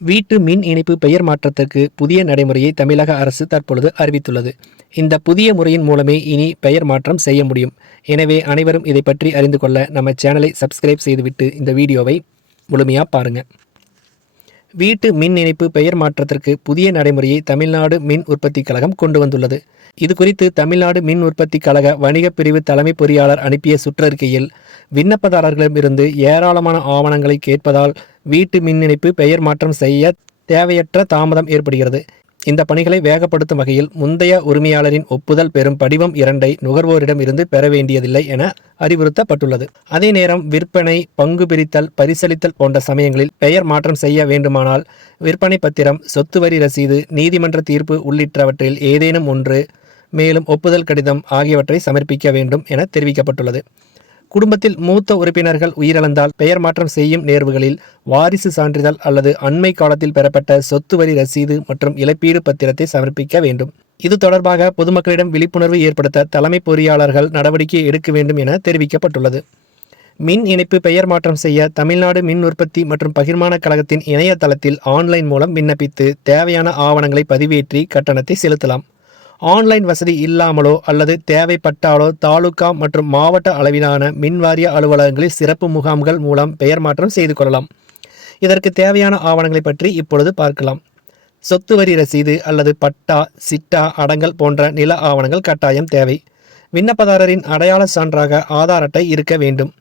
வீட்டு மின் இணைப்பு பெயர் மாற்றத்திற்கு புதிய நடைமுறையை தமிழக அரசு தற்பொழுது அறிவித்துள்ளது. இந்த புதிய முறையின் மூலமே இனி பெயர் மாற்றம் செய்ய முடியும். எனவே அனைவரும் இதை பற்றி அறிந்து கொள்ள நம்ம சேனலை சப்ஸ்கிரைப் செய்துவிட்டு இந்த வீடியோவை முழுமையாக பாருங்க. வீட்டு மின் இணைப்பு பெயர் மாற்றத்திற்கு புதிய நடைமுறையை தமிழ்நாடு மின் உற்பத்தி கழகம் கொண்டு வந்துள்ளது. இது குறித்து தமிழ்நாடு மின் உற்பத்தி கழக வணிக பிரிவு தலைமை பொறியாளர் அனுப்பிய சுற்றறிக்கையில், விண்ணப்பதாரர்களிடமிருந்து ஏராளமான ஆவணங்களை கேட்பதால் வீட்டு மின் இணைப்பு பெயர் மாற்றம் செய்ய தேவையற்ற தாமதம் ஏற்படுகிறது. இந்த பணிகளை வேகப்படுத்தும் வகையில் முந்தைய உரிமையாளரின் ஒப்புதல் பெறும் படிவம் 2ஐ நுகர்வோரிடம் இருந்து பெற வேண்டியதில்லை என அறிவுறுத்தப்பட்டுள்ளது. அதே நேரம் விற்பனை, பங்கு பிரித்தல், பரிசளித்தல் போன்ற சமயங்களில் பெயர் மாற்றம் செய்ய வேண்டுமானால் விற்பனை பத்திரம், சொத்து வரி ரசீது, நீதிமன்ற தீர்ப்பு உள்ளிட்டவற்றில் ஏதேனும் ஒன்று, மேலும் ஒப்புதல் கடிதம் ஆகியவற்றை சமர்ப்பிக்க வேண்டும் என தெரிவிக்கப்பட்டுள்ளது. குடும்பத்தில் மூத்த உறுப்பினர்கள் உயிரிழந்தால் பெயர் மாற்றம் செய்யும் நேர்வுகளில் வாரிசு சான்றிதழ் அல்லது அண்மை காலத்தில் பெறப்பட்ட சொத்து வரி ரசீது மற்றும் இழப்பீடு பத்திரத்தை சமர்ப்பிக்க வேண்டும். இது தொடர்பாக பொதுமக்களிடம் விழிப்புணர்வு ஏற்படுத்த தலைமை பொறியாளர்கள் நடவடிக்கை எடுக்க வேண்டும் என தெரிவிக்கப்பட்டுள்ளது. மின் இணைப்பு பெயர் மாற்றம் செய்ய தமிழ்நாடு மின் உற்பத்தி மற்றும் பகிர்மான கழகத்தின் இணையதளத்தில் ஆன்லைன் மூலம் விண்ணப்பித்து தேவையான ஆவணங்களை பதிவேற்றி கட்டணத்தை செலுத்தலாம். ஆன்லைன் வசதி இல்லாமலோ அல்லது தேவைப்பட்டாலோ தாலுகா மற்றும் மாவட்ட அளவிலான மின்வாரிய அலுவலகங்களில் சிறப்பு முகாம்கள் மூலம் பெயர் மாற்றம் செய்து கொள்ளலாம். இதற்கு தேவையான ஆவணங்களை பற்றி இப்பொழுது பார்க்கலாம். சொத்து வரி ரசீது அல்லது பட்டா, சிட்டா, அடங்கல் போன்ற நில ஆவணங்கள் கட்டாயம் தேவை. விண்ணப்பதாரரின் அடையாள சான்றாக ஆதார் அட்டை இருக்க வேண்டும்.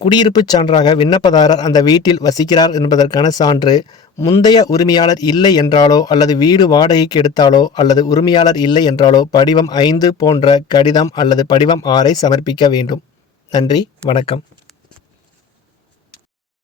குடியிருப்புச் சான்றாக விண்ணப்பதாரர் அந்த வீட்டில் வசிக்கிறார் என்பதற்கான சான்று, முந்தைய உரிமையாளர் இல்லை என்றாலோ அல்லது வீடு வாடகைக்கு எடுத்தாலோ அல்லது உரிமையாளர் இல்லை என்றாலோ படிவம் 5 போன்ற கடிதம் அல்லது படிவம் 6ஐ சமர்ப்பிக்க வேண்டும். நன்றி, வணக்கம்.